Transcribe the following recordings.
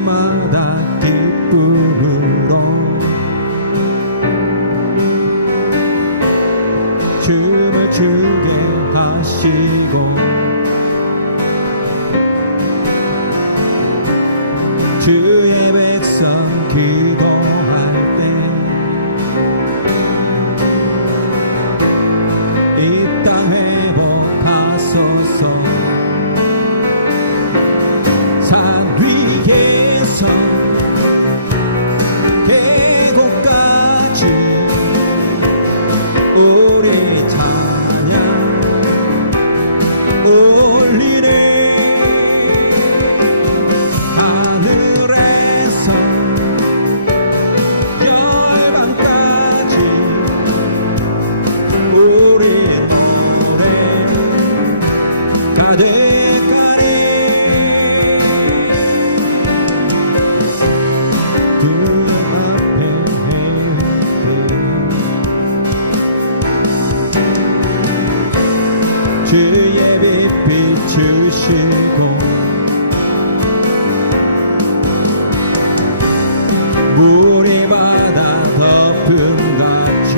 때마다 기쁨으로 춤을 추게 하시고 주의 백성 기도할 때 이 땅 회복하소서. 산 위에서 계곡까지 우리 찬양 올리네. 하늘에서 열방까지 우리의 노래 가득하네. 주 앞에 주의 빛 비추시고 물이 바다 덮은 같이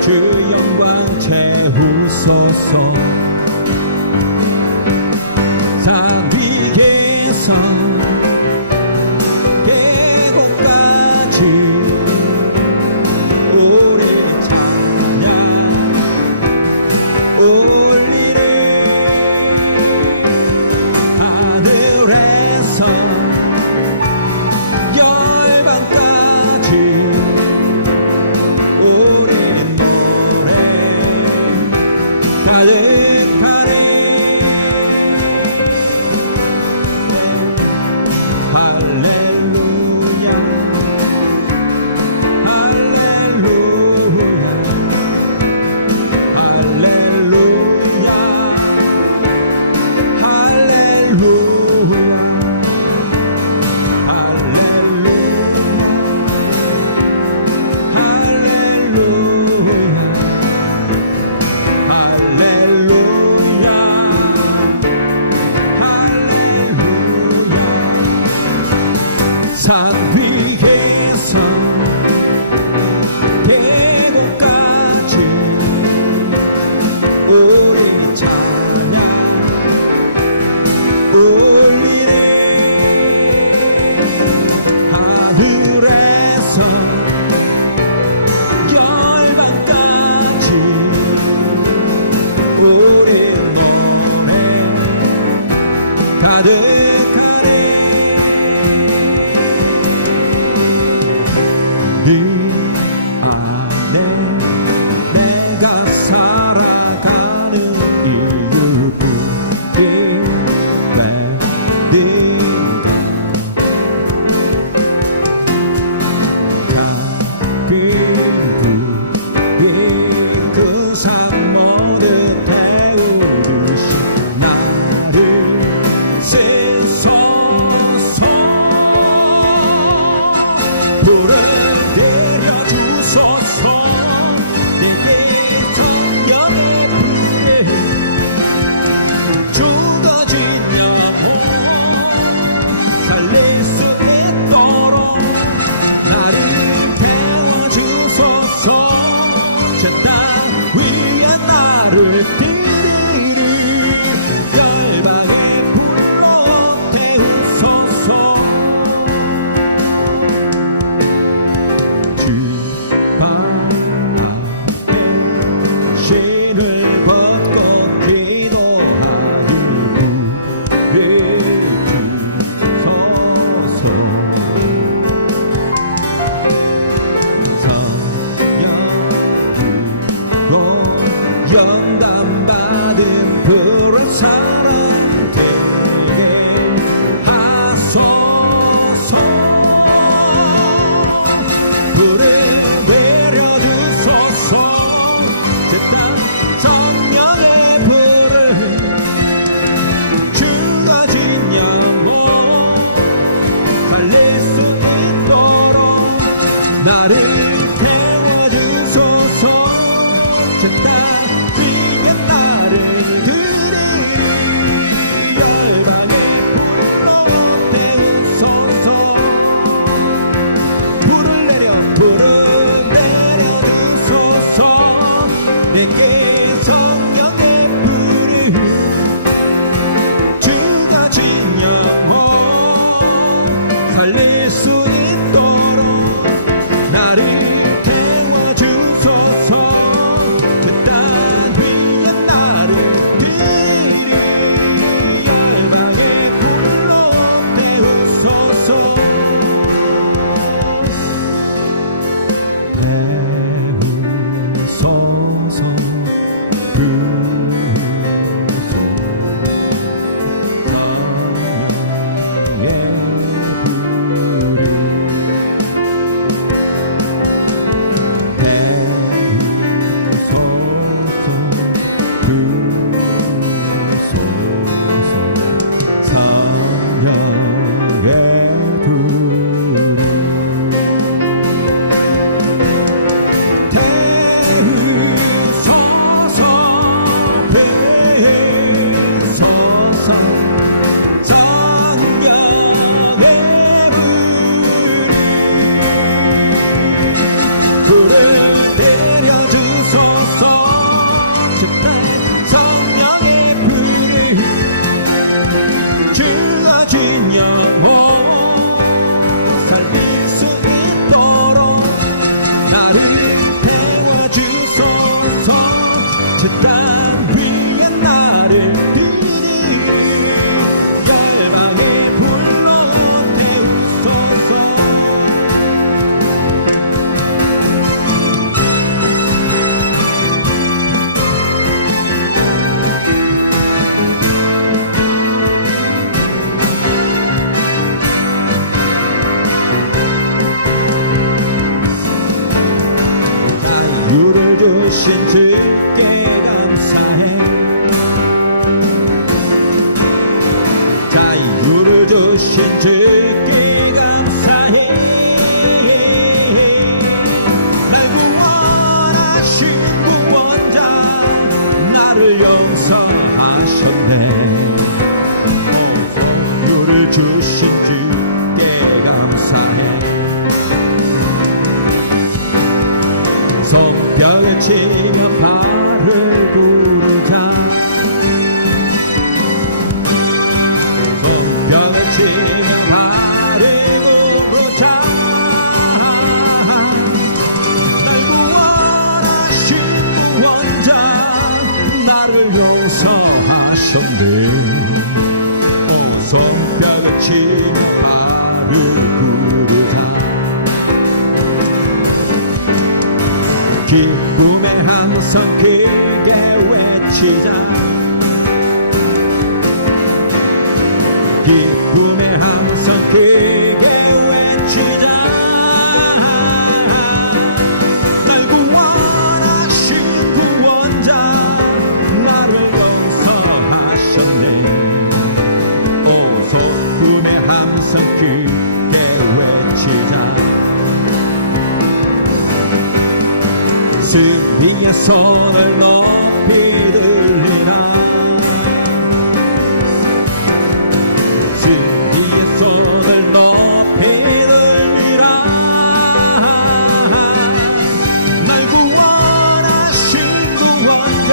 주 영광 채우소서. 산 위에서 계곡까지 우리 찬양 올리네. 하늘에서 열방까지 우리 노래 가득하네. 할렐루야 할렐루야 할렐루야 할렐루야 산 위에서 계곡까지 우리 찬양 올리네. 하늘에서 열방까지 우리 노래 가득하네. 네 안에 내가 살아가는 이유는 그 산 모두 태우듯이 나를 세소서. 불을 내려주소서. 내게 정령의 불에 죽어진 영혼 살릴 수 있도록 나를 태워주소서. 저 땅 위에 나를 드리리 열방의 불로 태우소서. 주 발 앞에 신을 벗고 기도하니 구해주소서. 영담 주께 감사해. 날 구원하신 구원자 나를 용서하셨네. 성유를 주신 주께 감사해. 성벽에 치며 발을 구르자. 성벽에 치며 발을 구르자. 날 구원하신 구원자 나를 용서하셨네. 성벽에 치며 발을 구르자. 기쁨의 함성 크게 외치자. 기쁨의 함성 크게 외치자. 날 구원하신 구원자 나를 용서하셨네. 오 기쁨의 함성 크게 외치자. 승리의 손을 높이 들리라. 승리의 손을 높이 들리라. 날 구원하신 구원자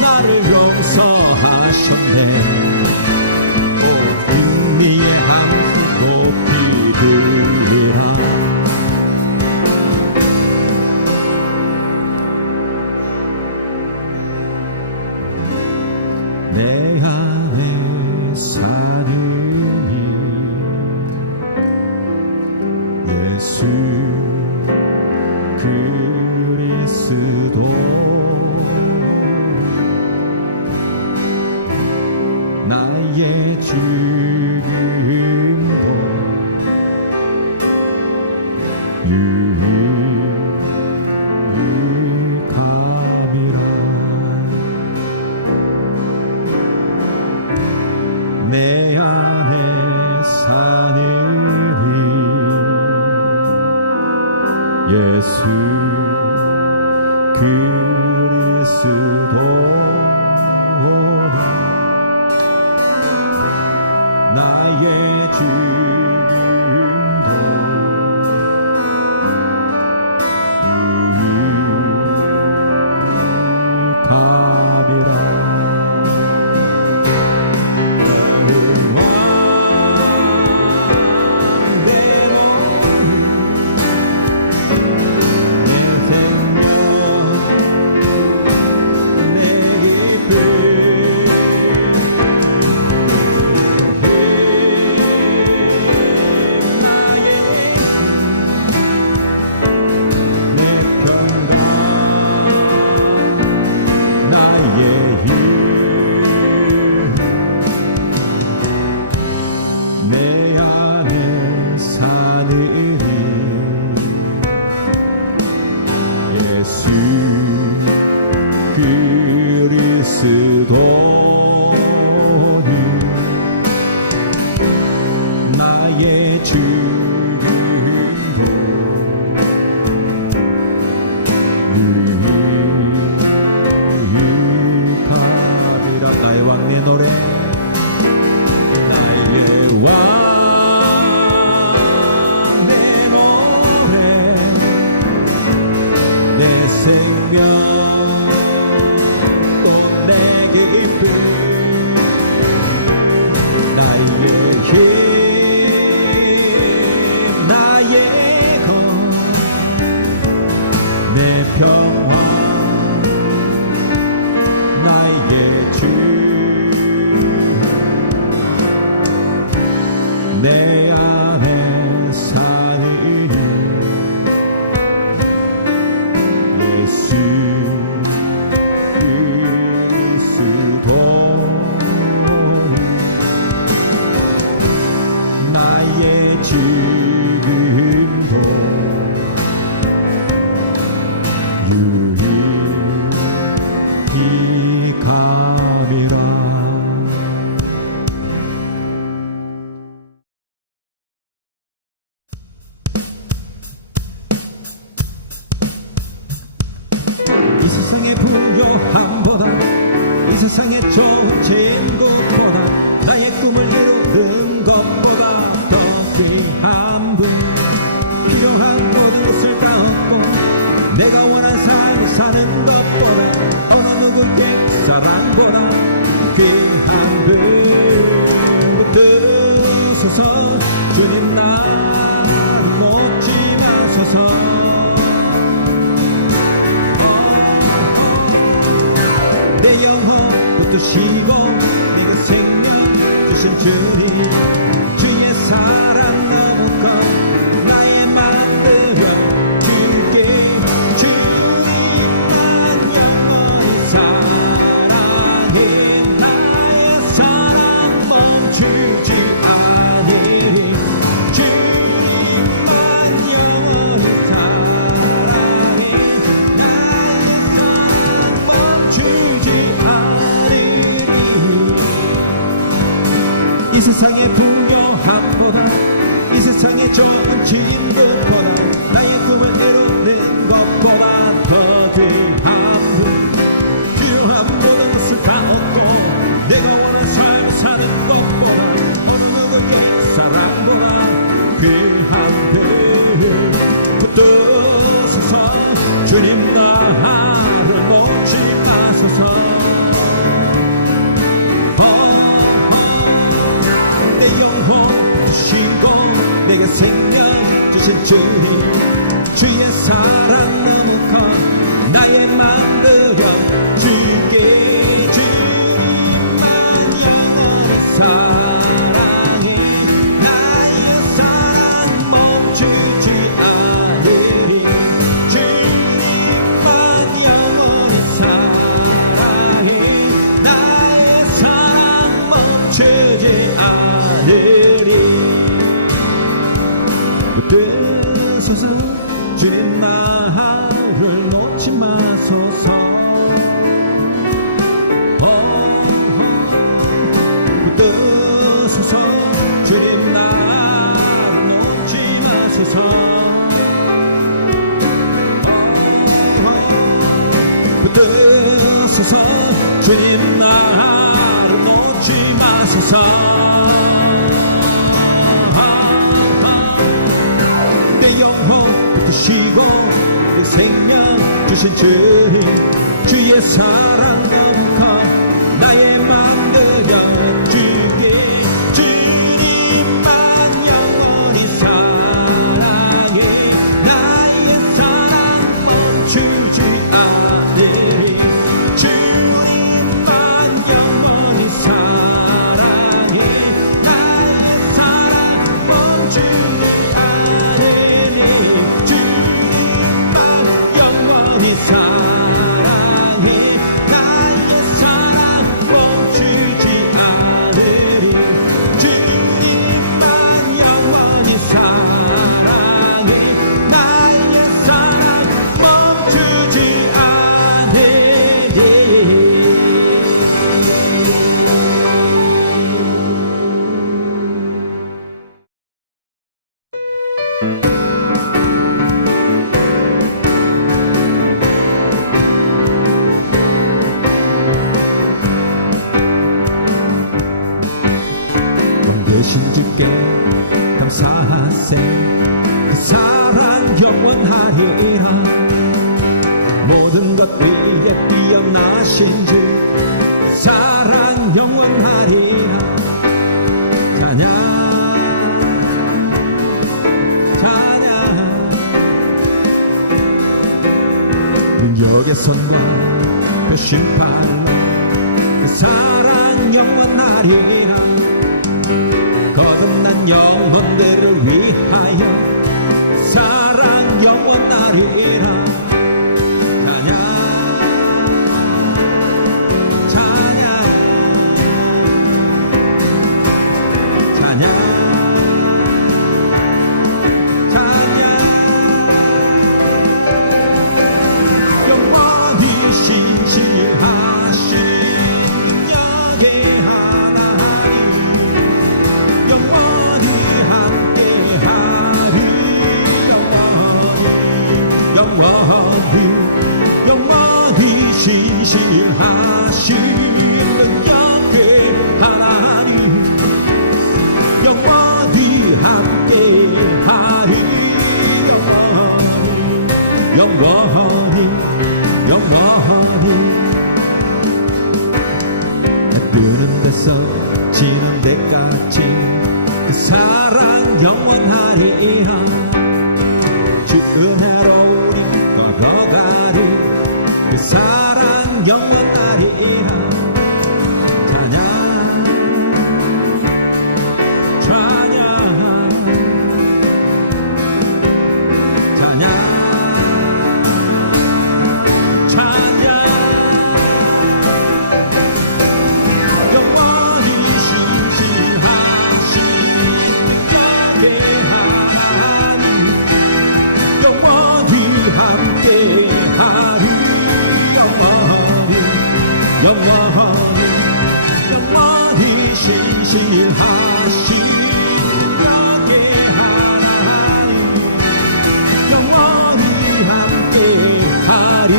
나를 용서하셨네. 오 승리의 함성 높이 들리라. 내 안에 사는 예수 그리스도 나의 죽음도 내 안에 사는 예수 그리스도 나의 죽음도 유익함이라. 내 안에 사는 예수 그리스도 나의 죽음도 유익함이라. 나의 왕 내 노래. 나의 왕 내 노래. 내 생명 또 내 기쁨 세상에 좋은 것보다 나의 꿈을 이루는 것보다 더 귀한 분 필요한 모든 것을 다 얻고 내가 원하는 삶을 사는 것보다 어느 누구의 사랑보다 귀한 분 붙드소서 주님 나를 놓지 마소서 내 영혼 붙드시고 내가 생명 주신 주님 주의 사랑 너무 커 나의 만들어 주께 주님만 영원히 사랑해 나의 사랑 멈추지 않으리 주님만 영원히 사랑해 나의 사랑 멈추지 이 세상의 풍요함보다 이 세상의 좋은 진급보다 나의 꿈을 이루는 것보다 더 귀한 분 필요한 모든 것을 다 얻고 내가 원하는 삶을 사는 것보다 어느 누구의 사랑보다 귀한 분 붙드소서 주님 나를 놓지 마소서 내게 생명 주신 주님 주의 사랑 너무 커 나의 만들어 주께 주님만 영원히 사랑해 나의 사랑 멈추지 않으리 주님만 영원히 사랑해 나의 사랑 멈추지 않으리 붙드소서 주님 나를 놓지 마소서 붙드소서 주님 나를 놓지 마소서 붙드소서 주님 나를 놓지 마소서 쉬고 내 생명 주신 주님 주의 사랑 너무 커 나의 만들어 주께 주님만 영원히 사랑해 나의 사랑 멈추지 않으리 주님만 영원히 사랑해 나의 사랑 멈추지 않으리 사랑해 나의 사랑 멈추지 않으리 주님만 영원히 사랑해 나의 사랑 멈추지 않으리 되신 주께 감사하세 그 사랑 영원하리라 모든 것 위에 뛰어나신 주 사랑 영원하리라 찬양 찬양 능력의 손과 표심팔로 그 사랑 영원하리라 거듭난 영혼들을 위하여 사랑 영원하리라 찬양 찬양 찬양 찬양 영원히 신실하신 여기 영원히 신실하신 영원히 해 뜨는 데서 지는 데까지 그 사랑 영원하리라 주 은혜로 우리 걸어가리 그 사랑 영원하리라 찬양 찬양 찬양 찬양 영원히 신실하신 뜻하게 하나님 영원히 함께하리 영원히 신실하신 뜻하게 하나님 영원히 함께하리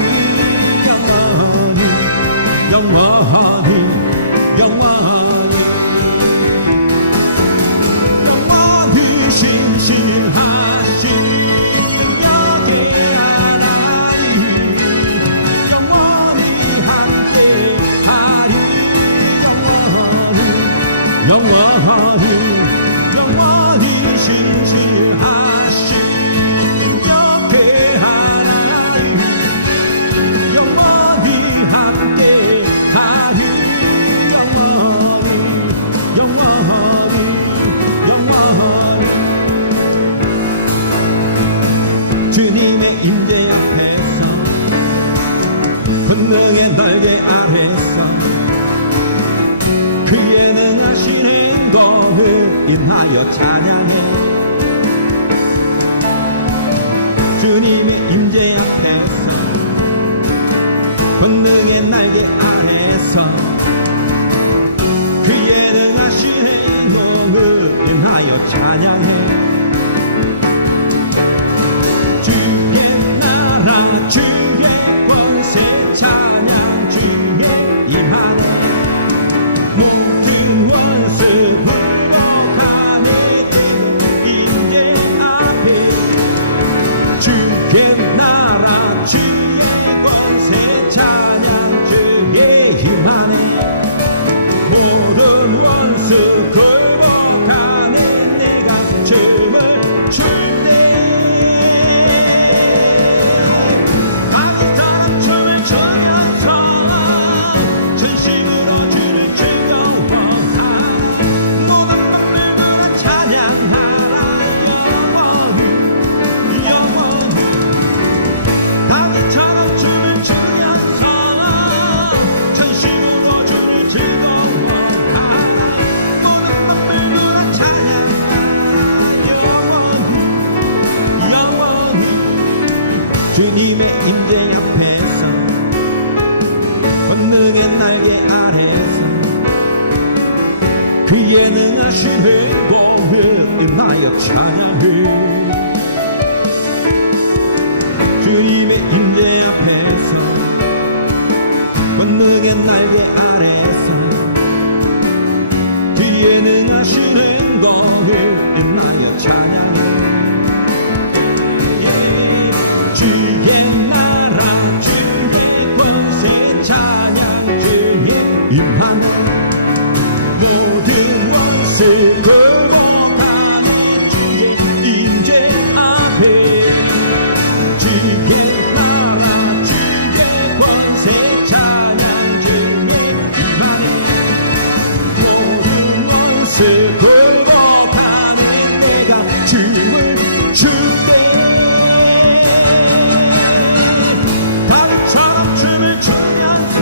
영원히 신실하신 능력의 하나님 영원히 함께하리 영원히 신실하신 능력의 하나님 영원히 함께하리 영원히 주님의 임재 앞에서 권능의 날개 아래서 그의 능하신 행동을 인하여 찬양해 주님의 임재 앞에서 권능의 날개 아래서 그의 능하신 행동을 인하여 찬양해 주의 나라 주의 권세 찬양 주의 임하네 모든 원수 굴복하네 임재 앞에 주의 나라 주의 권세 찬양 주의 임하네 모든 원수 굴복하네 내가 춤을 출때 주님의 임재 앞에서 권능의 날개 아래서 그의 능하신 행동을 인하여 찬양해 주님의 임재 앞에서 권능의 날개 아래서 그의 능하신 행동을 인하여 찬양해 주의 나라 주의 권세 찬양 주의 임하네 모든 원수 굴복하네 주의 임재 앞에 주의 나라 주의 권세 찬양 주의 임하네 모든 원수 굴복하네 내가 춤을 출때 다윗처럼 춤을 추면서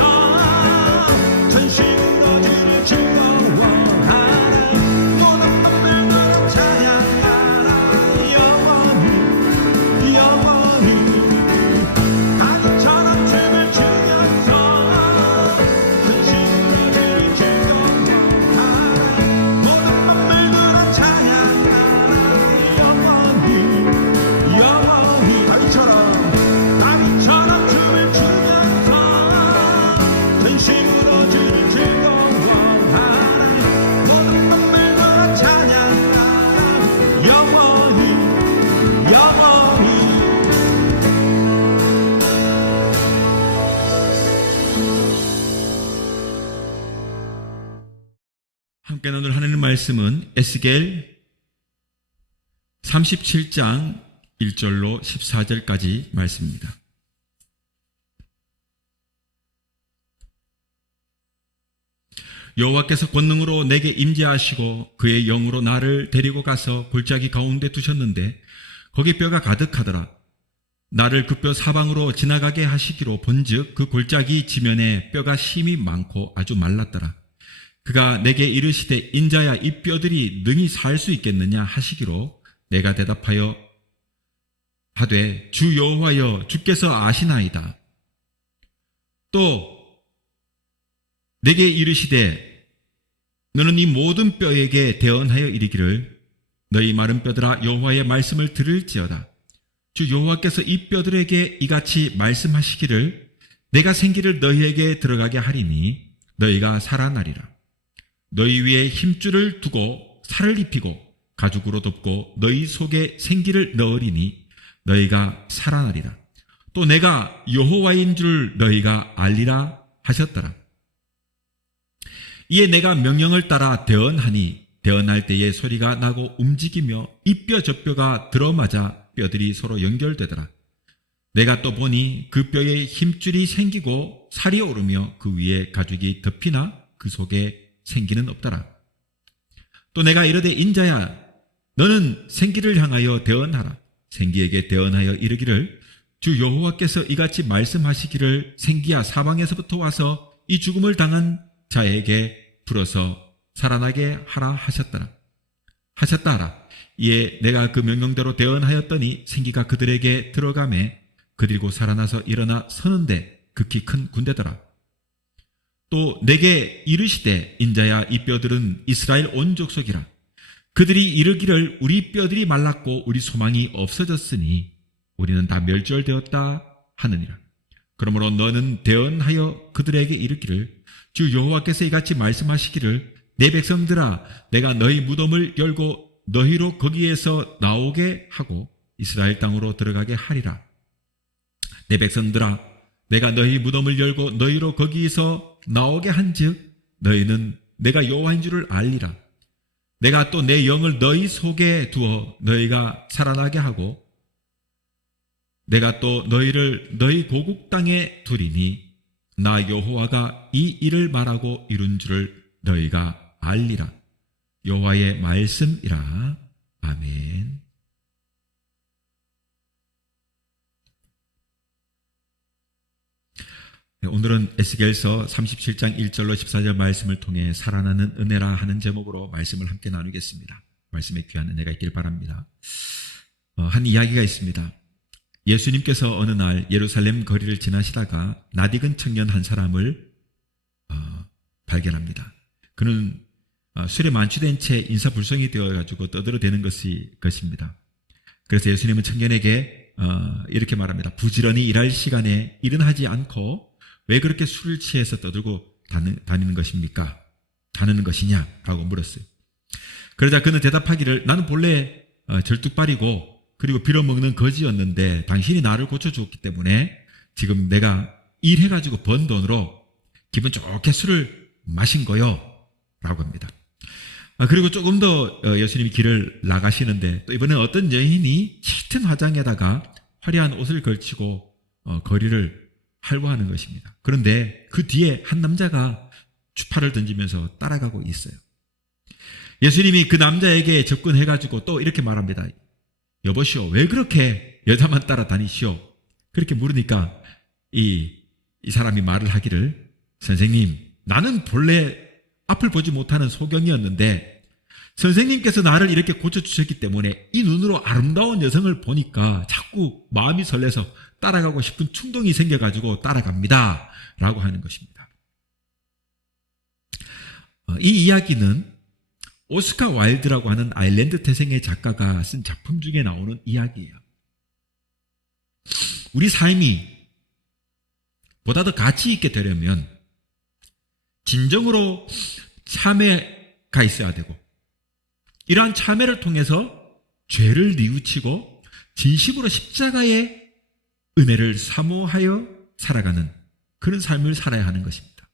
전심으로 주를 함께 나눌 하나님 말씀은 에스겔 37장 1절로 14절까지 말씀입니다. 여호와께서 권능으로 내게 임재하시고 그의 영으로 나를 데리고 가서 골짜기 가운데 두셨는데 거기 뼈가 가득하더라. 나를 그 뼈 사방으로 지나가게 하시기로 본즉 그 골짜기 지면에 뼈가 심이 많고 아주 말랐더라. 그가 내게 이르시되 인자야 이 뼈들이 능히 살 수 있겠느냐 하시기로 내가 대답하여 하되 주 여호와여 주께서 아시나이다. 또 내게 이르시되 너는 이 모든 뼈에게 대언하여 이르기를 너희 마른 뼈들아 여호와의 말씀을 들을지어다. 주 여호와께서 이 뼈들에게 이같이 말씀하시기를 내가 생기를 너희에게 들어가게 하리니 너희가 살아나리라. 너희 위에 힘줄을 두고 살을 입히고 가죽으로 덮고 너희 속에 생기를 넣으리니 너희가 살아나리라. 또 내가 여호와인 줄 너희가 알리라 하셨더라. 이에 내가 명령을 따라 대언하니 대언할 때에 소리가 나고 움직이며 이 뼈 저 뼈가 들어맞아 뼈들이 서로 연결되더라. 내가 또 보니 그 뼈에 힘줄이 생기고 살이 오르며 그 위에 가죽이 덮이나 그 속에 생기는 없더라. 또 내가 이르되 인자야 너는 생기를 향하여 대언하라. 생기에게 대언하여 이르기를 주 여호와께서 이같이 말씀하시기를 생기야 사방에서부터 와서 이 죽음을 당한 자에게 불어서 살아나게 하라 하셨다 하라. 이에 내가 그 명령대로 대언하였더니 생기가 그들에게 들어가매 그들고 살아나서 일어나 서는데 극히 큰 군대더라. 또 내게 이르시되 인자야 이 뼈들은 이스라엘 온 족속이라. 그들이 이르기를 우리 뼈들이 말랐고 우리 소망이 없어졌으니 우리는 다 멸절되었다 하느니라. 그러므로 너는 대언하여 그들에게 이르기를 주 여호와께서 이같이 말씀하시기를 내 백성들아 내가 너희 무덤을 열고 너희로 거기에서 나오게 하고 이스라엘 땅으로 들어가게 하리라. 내 백성들아 내가 너희 무덤을 열고 너희로 거기에서 나오게 한즉 너희는 내가 여호와인 줄을 알리라. 내가 또 내 영을 너희 속에 두어 너희가 살아나게 하고 내가 또 너희를 너희 고국 땅에 두리니 나 여호와가 이 일을 말하고 이룬 줄을 너희가 알리라. 여호와의 말씀이라. 아멘. 오늘은 에스겔서 37장 1절로 14절 말씀을 통해 살아나는 은혜라 하는 제목으로 말씀을 함께 나누겠습니다. 말씀에 귀한 은혜가 있길 바랍니다. 한 이야기가 있습니다. 예수님께서 어느 날 예루살렘 거리를 지나시다가 낯익은 청년 한 사람을 발견합니다. 그는 술에 만취된 채 인사불성이 되어가지고 떠들어대는 것입니다. 그래서 예수님은 청년에게 이렇게 말합니다. 부지런히 일할 시간에 일은 하지 않고 왜 그렇게 술을 취해서 떠들고 다니는 것입니까? 다니는 것이냐? 라고 물었어요. 그러자 그는 대답하기를 나는 본래 절뚝발이고 그리고 빌어먹는 거지였는데 당신이 나를 고쳐주었기 때문에 지금 내가 일해가지고 번 돈으로 기분 좋게 술을 마신 거요. 라고 합니다. 그리고 조금 더 예수님이 길을 나가시는데 또 이번에 어떤 여인이 짙은 화장에다가 화려한 옷을 걸치고 거리를 활보하는 것입니다. 그런데 그 뒤에 한 남자가 추파를 던지면서 따라가고 있어요. 예수님이 그 남자에게 접근해가지고 또 이렇게 말합니다. 여보시오, 왜 그렇게 여자만 따라다니시오? 그렇게 물으니까 이 사람이 말을 하기를 선생님, 나는 본래 앞을 보지 못하는 소경이었는데 선생님께서 나를 이렇게 고쳐주셨기 때문에 이 눈으로 아름다운 여성을 보니까 자꾸 마음이 설레서 따라가고 싶은 충동이 생겨가지고 따라갑니다. 라고 하는 것입니다. 이 이야기는 오스카 와일드라고 하는 아일랜드 태생의 작가가 쓴 작품 중에 나오는 이야기예요. 우리 삶이 보다 더 가치 있게 되려면 진정으로 참회가 있어야 되고 이러한 참회를 통해서 죄를 뉘우치고 진심으로 십자가의 은혜를 사모하여 살아가는 그런 삶을 살아야 하는 것입니다.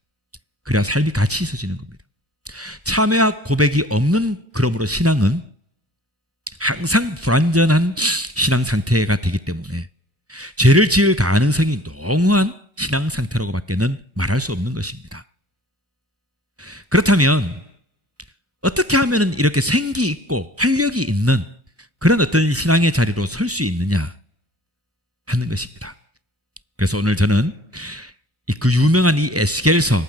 그래야 삶이 가치 있어지는 겁니다. 참회와 고백이 없는 그러므로 신앙은 항상 불완전한 신앙 상태가 되기 때문에 죄를 지을 가능성이 농후한 신앙 상태라고 밖에는 말할 수 없는 것입니다. 그렇다면 어떻게 하면 이렇게 생기 있고 활력이 있는 그런 어떤 신앙의 자리로 설 수 있느냐 하는 것입니다. 그래서 오늘 저는 그 유명한 이 에스겔서,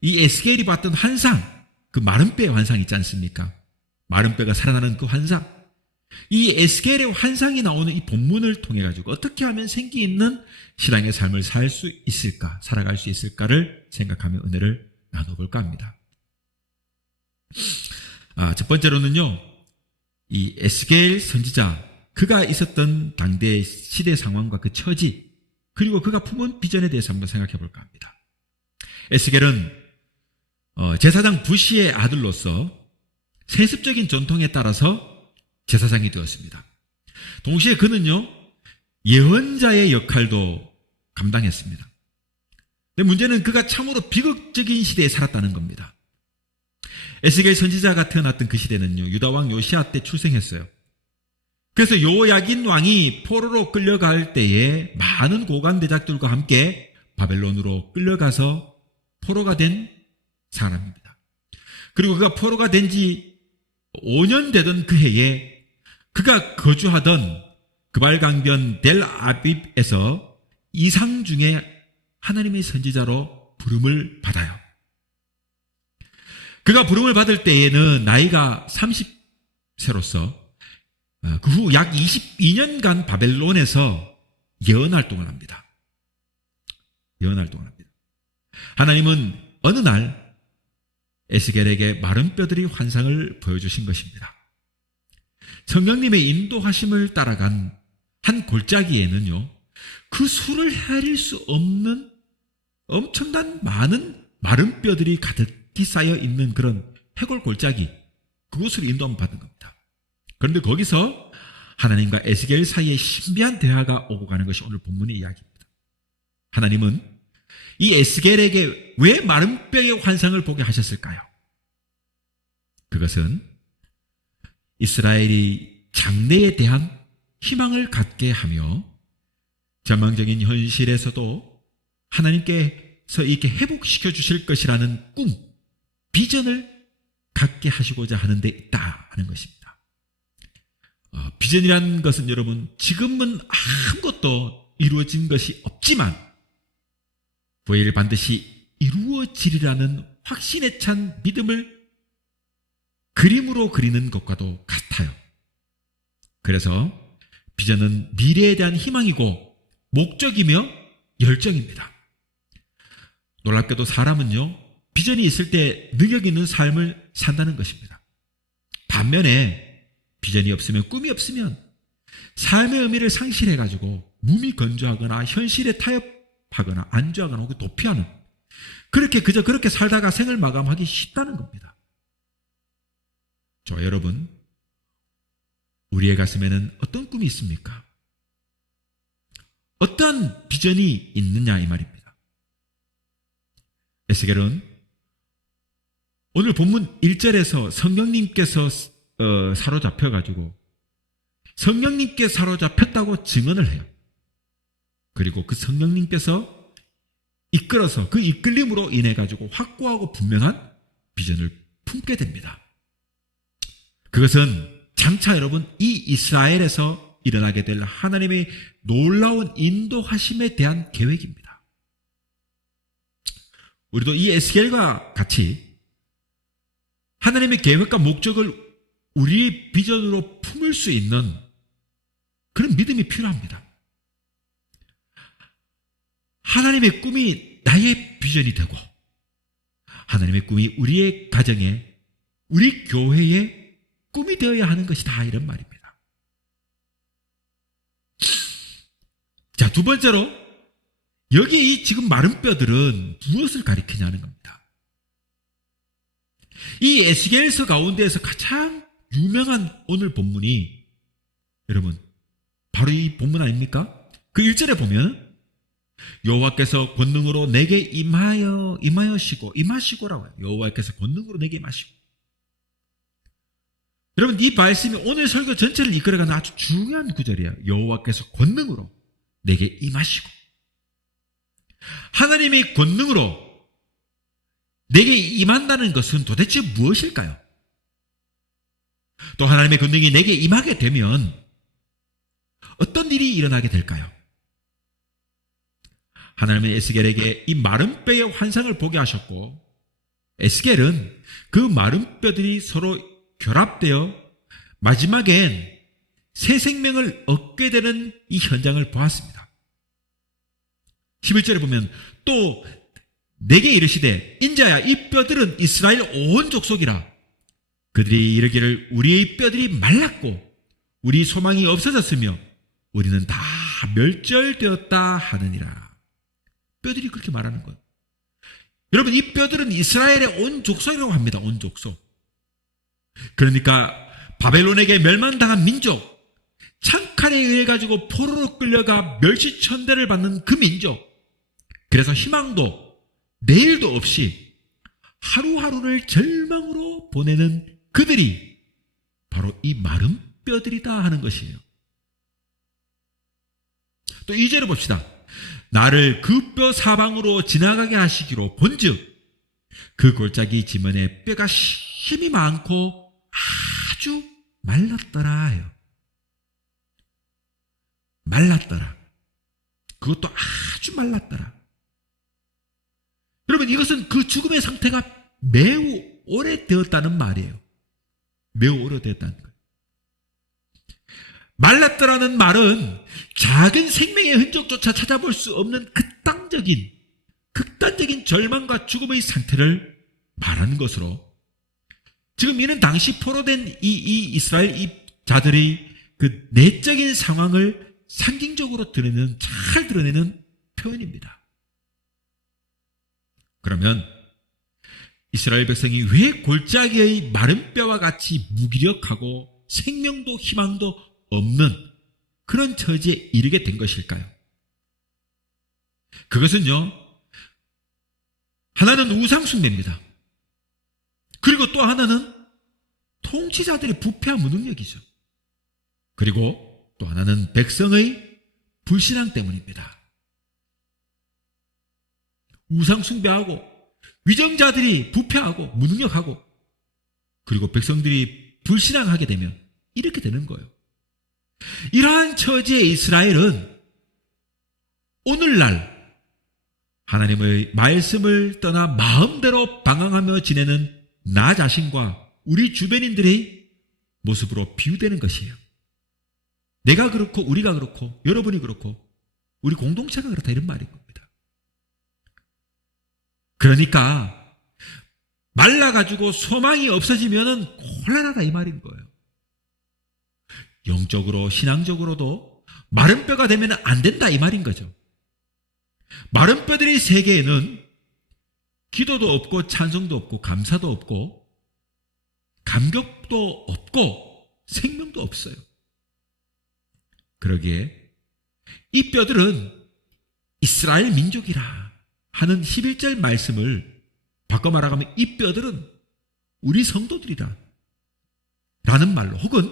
이 에스겔이 봤던 환상, 그 마른 뼈의 환상 있지 않습니까? 마른 뼈가 살아나는 그 환상, 이 에스겔의 환상이 나오는 이 본문을 통해 가지고 어떻게 하면 생기 있는 신앙의 삶을 살 수 있을까, 살아갈 수 있을까를 생각하며 은혜를 나눠볼까 합니다. 첫 번째로는요, 이 에스겔 선지자, 그가 있었던 당대의 시대 상황과 그 처지, 그리고 그가 품은 비전에 대해서 한번 생각해 볼까 합니다. 에스겔은 제사장 부시의 아들로서 세습적인 전통에 따라서 제사장이 되었습니다. 동시에 그는요, 예언자의 역할도 감당했습니다. 근데 문제는 그가 참으로 비극적인 시대에 살았다는 겁니다. 에스겔 선지자가 태어났던 그 시대는요, 유다왕 요시야 때 출생했어요. 그래서 요야긴 왕이 포로로 끌려갈 때에 많은 고관대작들과 함께 바벨론으로 끌려가서 포로가 된 사람입니다. 그리고 그가 포로가 된 지 5년 되던 그 해에 그가 거주하던 그발강변 델 아빕에서 이상 중에 하나님의 선지자로 부름을 받아요. 그가 부름을 받을 때에는 나이가 30세로서 그 후 약 22년간 바벨론에서 예언활동을 합니다. 예언활동을 합니다. 하나님은 어느 날 에스겔에게 마른 뼈들이 환상을 보여주신 것입니다. 성령님의 인도하심을 따라간 한 골짜기에는요, 그 수를 헤아릴 수 없는 엄청난 많은 마른 뼈들이 가득히 쌓여 있는 그런 해골 골짜기, 그곳으로 인도함을 받은 겁니다. 그런데 거기서 하나님과 에스겔 사이에 신비한 대화가 오고 가는 것이 오늘 본문의 이야기입니다. 하나님은 이 에스겔에게 왜 마른 뼈의 환상을 보게 하셨을까요? 그것은 이스라엘이 장래에 대한 희망을 갖게 하며 전망적인 현실에서도 하나님께서 이렇게 회복시켜 주실 것이라는 꿈, 비전을 갖게 하시고자 하는 데 있다 하는 것입니다. 비전이라는 것은 여러분, 지금은 아무것도 이루어진 것이 없지만 후일 반드시 이루어지리라는 확신에 찬 믿음을 그림으로 그리는 것과도 같아요. 그래서 비전은 미래에 대한 희망이고 목적이며 열정입니다. 놀랍게도 사람은요, 비전이 있을 때 능력 있는 삶을 산다는 것입니다. 반면에 비전이 없으면, 꿈이 없으면 삶의 의미를 상실해가지고 무미건조하거나 현실에 타협하거나 안주하거나 혹은 도피하는, 그렇게 그저 그렇게 살다가 생을 마감하기 쉽다는 겁니다. 저 여러분, 우리의 가슴에는 어떤 꿈이 있습니까? 어떠한 비전이 있느냐 이 말입니다. 에스겔은 오늘 본문 1절에서 성령님께서 사로잡혀가지고 성령님께 사로잡혔다고 증언을 해요. 그리고 그 성령님께서 이끌어서 그 이끌림으로 인해 가지고 확고하고 분명한 비전을 품게 됩니다. 그것은 장차 여러분, 이 이스라엘에서 일어나게 될 하나님의 놀라운 인도하심에 대한 계획입니다. 우리도 이 에스겔과 같이 하나님의 계획과 목적을 우리의 비전으로 품을 수 있는 그런 믿음이 필요합니다. 하나님의 꿈이 나의 비전이 되고 하나님의 꿈이 우리의 가정에, 우리 교회에 꿈이 되어야 하는 것이다, 이런 말입니다. 자, 두 번째로 여기 이 지금 마른 뼈들은 무엇을 가리키냐는 겁니다. 이 에스겔서 가운데에서 가장 유명한 오늘 본문이 여러분 바로 이 본문 아닙니까? 그 1절에 보면 여호와께서 권능으로 내게 임하시고라고 해요. 여호와께서 권능으로 내게 임하시고. 여러분, 이 말씀이 오늘 설교 전체를 이끌어가는 아주 중요한 구절이에요. 여호와께서 권능으로 내게 임하시고. 하나님이 권능으로 내게 임한다는 것은 도대체 무엇일까요? 또 하나님의 권능이 내게 임하게 되면 어떤 일이 일어나게 될까요? 하나님은 에스겔에게 이 마른 뼈의 환상을 보게 하셨고, 에스겔은 그 마른 뼈들이 서로 결합되어 마지막엔 새 생명을 얻게 되는 이 현장을 보았습니다. 11절에 보면 또 내게 이르시되 인자야 이 뼈들은 이스라엘 온 족속이라. 그들이 이르기를 우리의 뼈들이 말랐고 우리 소망이 없어졌으며 우리는 다 멸절되었다 하느니라. 뼈들이 그렇게 말하는 거예요. 여러분, 이 뼈들은 이스라엘의 온 족속이라고 합니다. 온 족속. 그러니까 바벨론에게 멸망당한 민족, 창칼에 의해 가지고 포로로 끌려가 멸시천대를 받는 그 민족, 그래서 희망도 내일도 없이 하루하루를 절망으로 보내는 그들이 바로 이 마른 뼈들이다 하는 것이에요. 또 2절을 봅시다. 나를 그 뼈 사방으로 지나가게 하시기로 본즉 그 골짜기 지면에 뼈가 힘이 많고 아주 말랐더라 해요. 말랐더라. 그것도 아주 말랐더라. 여러분, 이것은 그 죽음의 상태가 매우 오래되었다는 말이에요. 매우 오래되었다는 거예요. 말랐더라는 말은 작은 생명의 흔적조차 찾아볼 수 없는 극단적인 절망과 죽음의 상태를 말하는 것으로, 지금 이는 당시 포로된 이 이스라엘 이 자들의 그 내적인 상황을 상징적으로 잘 드러내는 표현입니다. 그러면 이스라엘 백성이 왜 골짜기의 마른 뼈와 같이 무기력하고 생명도 희망도 없는 그런 처지에 이르게 된 것일까요? 그것은요, 하나는 우상숭배입니다. 그리고 또 하나는 통치자들의 부패한 무능력이죠. 그리고 또 하나는 백성의 불신앙 때문입니다. 우상숭배하고 위정자들이 부패하고 무능력하고 그리고 백성들이 불신앙하게 되면 이렇게 되는 거예요. 이러한 처지의 이스라엘은 오늘날 하나님의 말씀을 떠나 마음대로 방황하며 지내는 나 자신과 우리 주변인들의 모습으로 비유되는 것이에요. 내가 그렇고 우리가 그렇고 여러분이 그렇고 우리 공동체가 그렇다, 이런 말인 겁니다. 그러니까 말라가지고 소망이 없어지면은 곤란하다, 이 말인 거예요. 영적으로 신앙적으로도 마른 뼈가 되면 안 된다, 이 말인 거죠. 마른 뼈들의 세계에는 기도도 없고 찬송도 없고 감사도 없고 감격도 없고 생명도 없어요. 그러기에 이 뼈들은 이스라엘 민족이라 하는 11절 말씀을 바꿔 말하면 이 뼈들은 우리 성도들이다 라는 말로, 혹은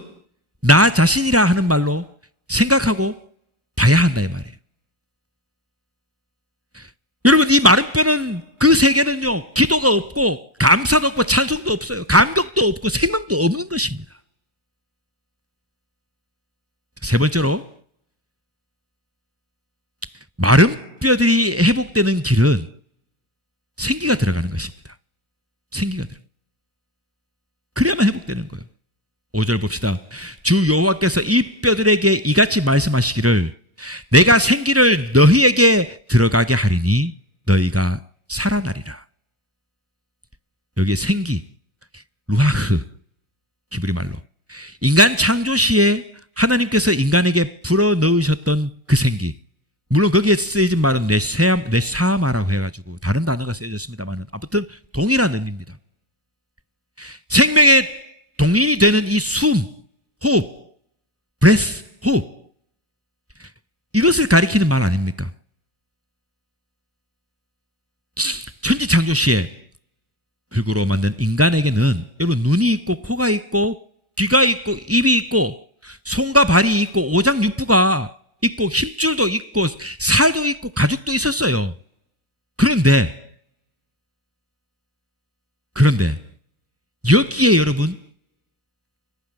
나 자신이라 하는 말로 생각하고 봐야 한다, 이 말이에요. 여러분, 이 마른 뼈는, 그 세계는요, 기도가 없고 감사도 없고 찬송도 없어요. 감격도 없고 생명도 없는 것입니다. 세 번째로, 마른 뼈들이 회복되는 길은 생기가 들어가는 것입니다. 생기가 들어가는 거예요. 그래야만 회복되는 거예요. 5절 봅시다. 주 여호와께서 이 뼈들에게 이같이 말씀하시기를 내가 생기를 너희에게 들어가게 하리니 너희가 살아나리라. 여기에 생기, 루아흐, 히브리 말로 인간 창조 시에 하나님께서 인간에게 불어넣으셨던 그 생기, 물론 거기에 쓰여진 말은 네사마라고 해가지고 다른 단어가 쓰여졌습니다만 아무튼 동일한 의미입니다. 생명의 동인이 되는 이 숨, 호흡, 브레스, 호흡, 이것을 가리키는 말 아닙니까? 천지 창조 시에 흙으로 만든 인간에게는 여러분 눈이 있고 코가 있고 귀가 있고 입이 있고 손과 발이 있고 오장육부가 있고 힘줄도 있고 살도 있고 가죽도 있었어요. 그런데 여기에 여러분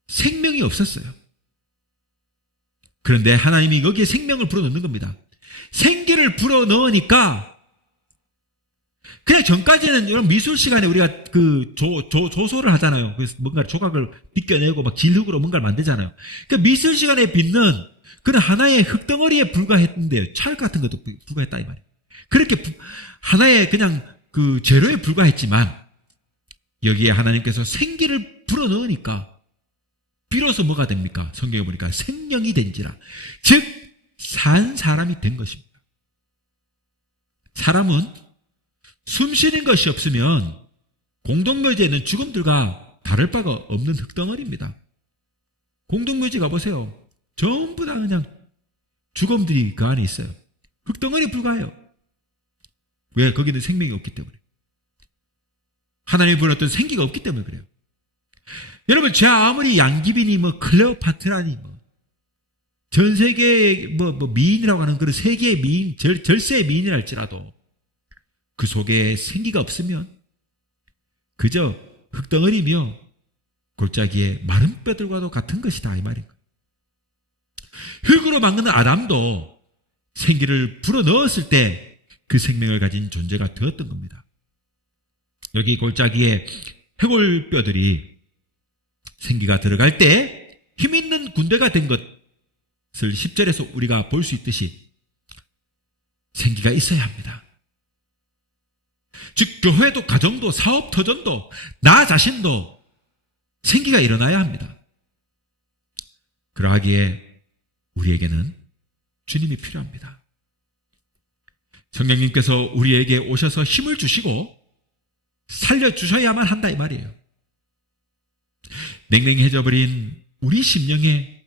생명이 없었어요. 그런데 하나님이 여기에 생명을 불어넣는 겁니다. 생기를 불어넣으니까 그냥 전까지는 여러분 미술 시간에 우리가 그 조소를 하잖아요. 그래서 뭔가 조각을 벗겨내고 막 질흙으로 뭔가를 만들잖아요. 그 미술 시간에 빚는 그런 하나의 흙덩어리에 불과했는데요. 찰 같은 것도 불과했다 이 말이에요. 그렇게 하나의 그냥 그 재료에 불과했지만 여기에 하나님께서 생기를 불어넣으니까 비로소 뭐가 됩니까? 성경에 보니까 생명이 된지라. 즉 산 사람이 된 것입니다. 사람은 숨 쉬는 것이 없으면 공동묘지에 있는 죽음들과 다를 바가 없는 흙덩어리입니다. 공동묘지 가보세요. 전부 다 그냥 죽음들이 그 안에 있어요. 흙덩어리 불과해요. 왜? 거기는 생명이 없기 때문에. 하나님이 불어넣었던 생기가 없기 때문에 그래요. 여러분, 제 아무리 양귀빈이 클레오파트라니 전 세계의 미인이라고 하는 그런 세계의 미인, 절세의 미인이라 할지라도 그 속에 생기가 없으면 그저 흙덩어리며 골짜기에 마른 뼈들과도 같은 것이다 이 말인 거예요. 흙으로 만드는 아담도 생기를 불어넣었을 때 그 생명을 가진 존재가 되었던 겁니다. 여기 골짜기에 해골뼈들이 생기가 들어갈 때 힘있는 군대가 된 것을 10절에서 우리가 볼 수 있듯이 생기가 있어야 합니다. 즉 교회도 가정도 사업 터전도 나 자신도 생기가 일어나야 합니다. 그러하기에 우리에게는 주님이 필요합니다. 성령님께서 우리에게 오셔서 힘을 주시고 살려주셔야만 한다 이 말이에요. 냉랭해져 버린 우리 심령에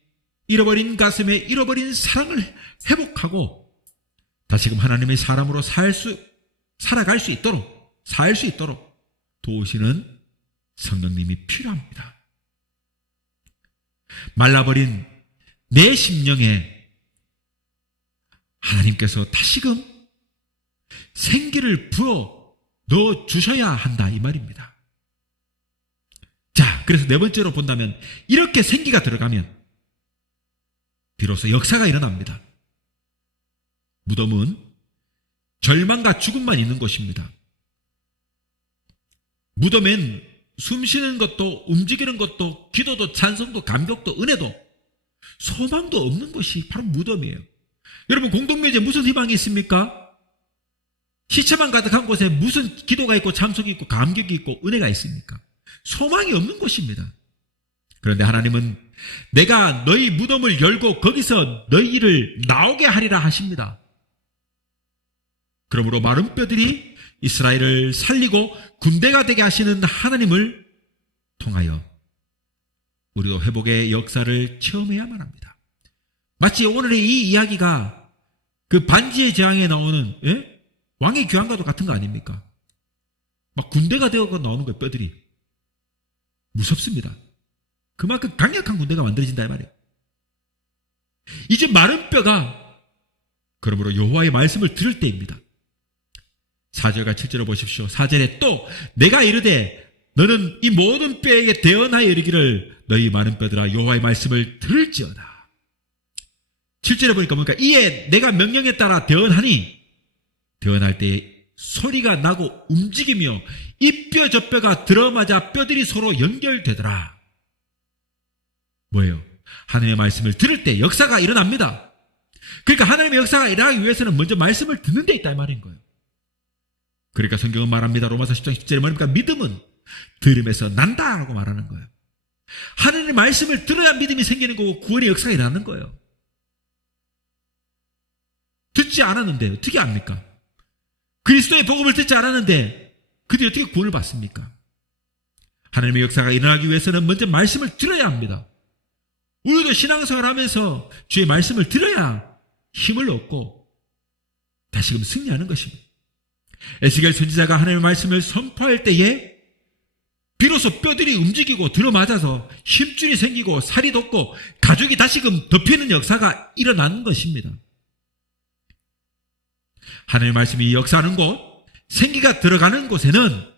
잃어버린 가슴에 잃어버린 사랑을 회복하고 다시금 하나님의 사람으로 살아갈 수 있도록 살 수 있도록 도우시는 성령님이 필요합니다. 말라버린 내 심령에 하나님께서 다시금 생기를 불어 넣어 주셔야 한다 이 말입니다. 자, 그래서 네 번째로 본다면 이렇게 생기가 들어가면 비로소 역사가 일어납니다. 무덤은 절망과 죽음만 있는 곳입니다. 무덤엔 숨 쉬는 것도 움직이는 것도 기도도 찬송도 감격도 은혜도 소망도 없는 것이 바로 무덤이에요. 여러분 공동묘지에 무슨 희망이 있습니까? 시체만 가득한 곳에 무슨 기도가 있고 참석이 있고 감격이 있고 은혜가 있습니까? 소망이 없는 곳입니다. 그런데 하나님은 내가 너희 무덤을 열고 거기서 너희를 나오게 하리라 하십니다. 그러므로 마른 뼈들이 이스라엘을 살리고 군대가 되게 하시는 하나님을 통하여 우리도 회복의 역사를 체험해야만 합니다. 마치 오늘의 이 이야기가 그 반지의 제왕에 나오는 왕의 귀환과도 같은 거 아닙니까? 막 군대가 되어 나오는 거예요. 뼈들이 무섭습니다. 그만큼 강력한 군대가 만들어진다 이 말이에요. 이제 마른 뼈가 그러므로 여호와의 말씀을 들을 때입니다. 4절과 7절을 보십시오. 4절에 또 내가 이르되 너는 이 모든 뼈에게 대언하여 이르기를 너희 마른 뼈들아 여호와의 말씀을 들을지어다. 7절에 보니까 뭡니까? 이에 내가 명령에 따라 대언하니 대언할 때에 소리가 나고 움직이며 이 뼈 저 뼈가 들어맞아 뼈들이 서로 연결되더라. 뭐예요? 하나님의 말씀을 들을 때 역사가 일어납니다. 그러니까 하나님의 역사가 일어나기 위해서는 먼저 말씀을 듣는 데 있다 이 말인 거예요. 그러니까 성경은 말합니다. 로마서 10장 10절에 뭐입니까? 믿음은 들음에서 난다라고 말하는 거예요. 하나님의 말씀을 들어야 믿음이 생기는 거고 구원의 역사가 일어나는 거예요. 듣지 않았는데 어떻게 압니까? 그리스도의 복음을 듣지 않았는데 그들이 어떻게 구원을 받습니까? 하나님의 역사가 일어나기 위해서는 먼저 말씀을 들어야 합니다. 우리도 신앙생활을 하면서 주의 말씀을 들어야 힘을 얻고 다시금 승리하는 것입니다. 에스겔 선지자가 하나님의 말씀을 선포할 때에 비로소 뼈들이 움직이고 들어맞아서 힘줄이 생기고 살이 돋고 가죽이 다시금 덮이는 역사가 일어나는 것입니다. 하나님의 말씀이 역사하는 곳, 생기가 들어가는 곳에는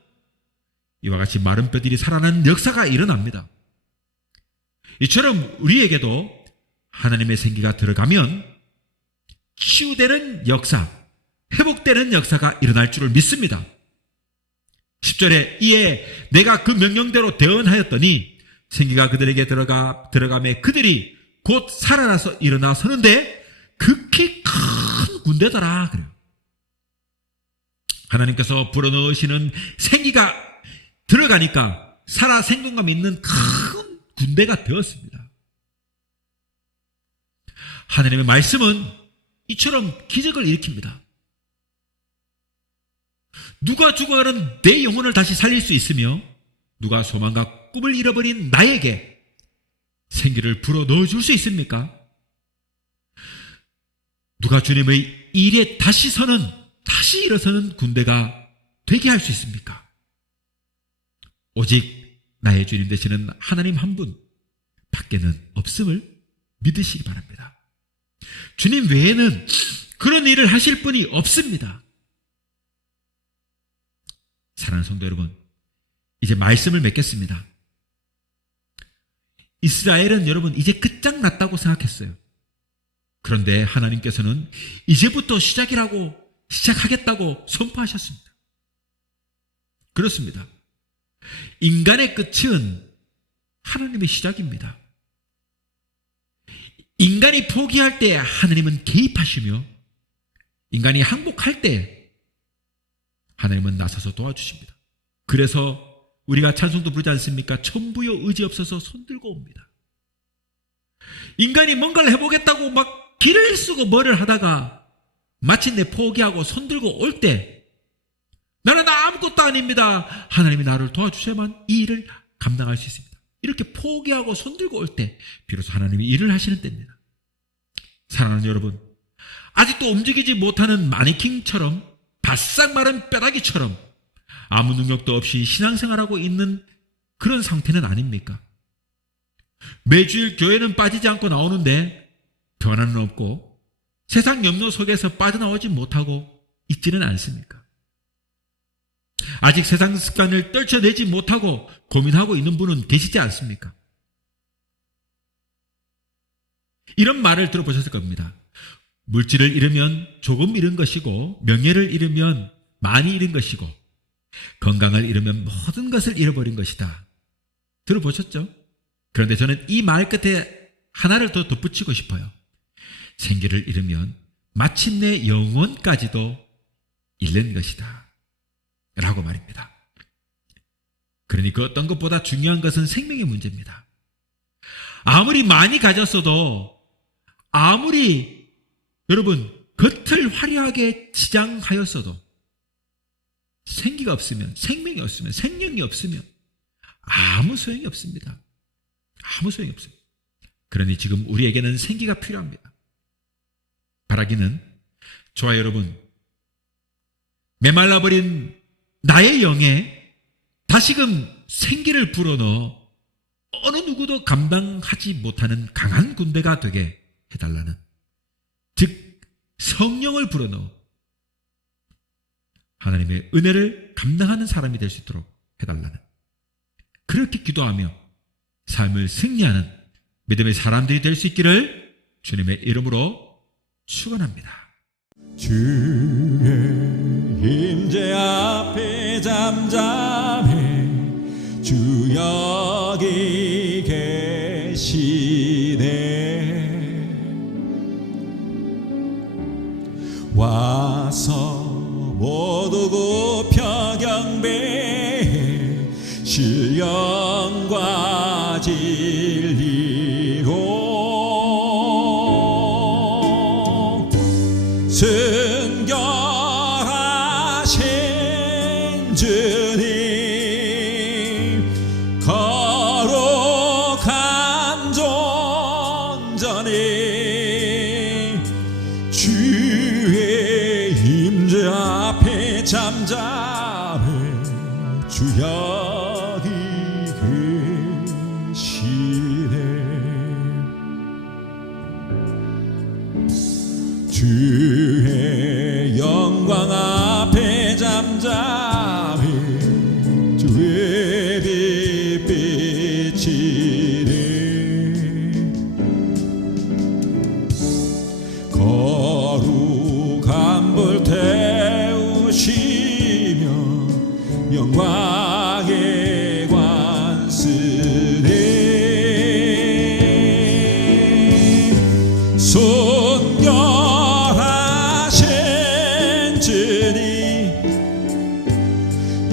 이와 같이 마른 뼈들이 살아나는 역사가 일어납니다. 이처럼 우리에게도 하나님의 생기가 들어가면 치유되는 역사, 회복되는 역사가 일어날 줄을 믿습니다. 10절에 이에 내가 그 명령대로 대언하였더니 생기가 그들에게 들어가매 그들이 곧 살아나서 일어나 서는데 극히 큰 군대더라. 그래요. 하나님께서 불어넣으시는 생기가 들어가니까 살아 생동감 있는 큰 군대가 되었습니다. 하나님의 말씀은 이처럼 기적을 일으킵니다. 누가 죽어가는 내 영혼을 다시 살릴 수 있으며 누가 소망과 꿈을 잃어버린 나에게 생기를 불어넣어 줄 수 있습니까? 누가 주님의 일에 다시 일어서는 군대가 되게 할 수 있습니까? 오직 나의 주님 되시는 하나님 한 분 밖에는 없음을 믿으시기 바랍니다. 주님 외에는 그런 일을 하실 분이 없습니다. 사랑하는 성도 여러분, 이제 말씀을 맺겠습니다. 이스라엘은 여러분 이제 끝장났다고 생각했어요. 그런데 하나님께서는 이제부터 시작하겠다고 선포하셨습니다. 그렇습니다. 인간의 끝은 하나님의 시작입니다. 인간이 포기할 때 하나님은 개입하시며 인간이 항복할 때 하나님은 나서서 도와주십니다. 그래서 우리가 찬송도 부르지 않습니까? 천부여 의지 없어서 손들고 옵니다. 인간이 뭔가를 해보겠다고 막 길을 쓰고 뭐를 하다가 마침내 포기하고 손들고 올 때 나는 아무것도 아닙니다. 하나님이 나를 도와주셔야만 이 일을 감당할 수 있습니다. 이렇게 포기하고 손들고 올 때 비로소 하나님이 일을 하시는 때입니다. 사랑하는 여러분, 아직도 움직이지 못하는 마네킹처럼 바싹 마른 뼈다귀처럼 아무 능력도 없이 신앙생활하고 있는 그런 상태는 아닙니까? 매주일 교회는 빠지지 않고 나오는데 변화는 없고 세상 염려 속에서 빠져나오지 못하고 있지는 않습니까? 아직 세상 습관을 떨쳐내지 못하고 고민하고 있는 분은 계시지 않습니까? 이런 말을 들어보셨을 겁니다. 물질을 잃으면 조금 잃은 것이고 명예를 잃으면 많이 잃은 것이고 건강을 잃으면 모든 것을 잃어버린 것이다. 들어보셨죠? 그런데 저는 이 말 끝에 하나를 더 덧붙이고 싶어요. 생기를 잃으면 마침내 영혼까지도 잃는 것이다 라고 말입니다. 그러니 그 어떤 것보다 중요한 것은 생명의 문제입니다. 아무리 많이 가졌어도 아무리 여러분 겉을 화려하게 치장하였어도 생기가 없으면 생명이 없으면 생명이 없으면 아무 소용이 없습니다. 아무 소용이 없습니다. 그러니 지금 우리에게는 생기가 필요합니다. 바라기는 저와 여러분 메말라버린 나의 영에 다시금 생기를 불어넣어 어느 누구도 감당하지 못하는 강한 군대가 되게 해달라는, 즉 성령을 불어넣어 하나님의 은혜를 감당하는 사람이 될 수 있도록 해달라는, 그렇게 기도하며 삶을 승리하는 믿음의 사람들이 될 수 있기를 주님의 이름으로 축원합니다. 주의 임재 앞에 잠잠해 주 여기 계시네. 와서 모두 굽혀 경배해 신령과 진리로 순결하신 주님 거룩한 존전에 주의 임재 앞에 잠 주의 영광 앞에 잠잠히 주의 빛 비치네. 거룩한 불 태우시며 영광의 관쓰네. 손결하신 주니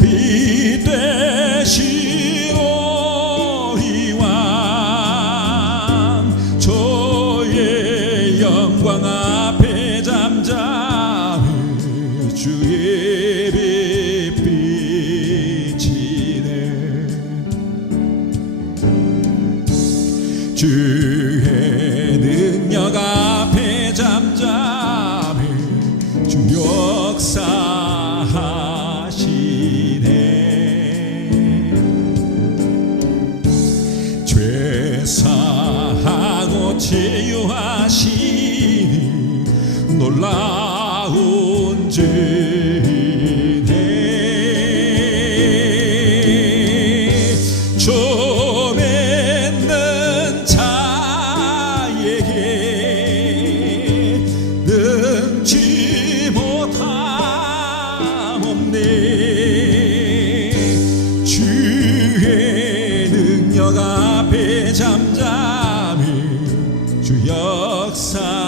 빛 되신 우리 왕 주의 영광 앞에 잠잠히 주의 빛 비치네. 주의 능력 앞에 잠잠히 주 역사하시네. 죄 사하고 치유하시니 놀라운 주이네. 좀 있는 자에게 능치 못함 없네. 주의 능력 앞에 잠잠히 주 역사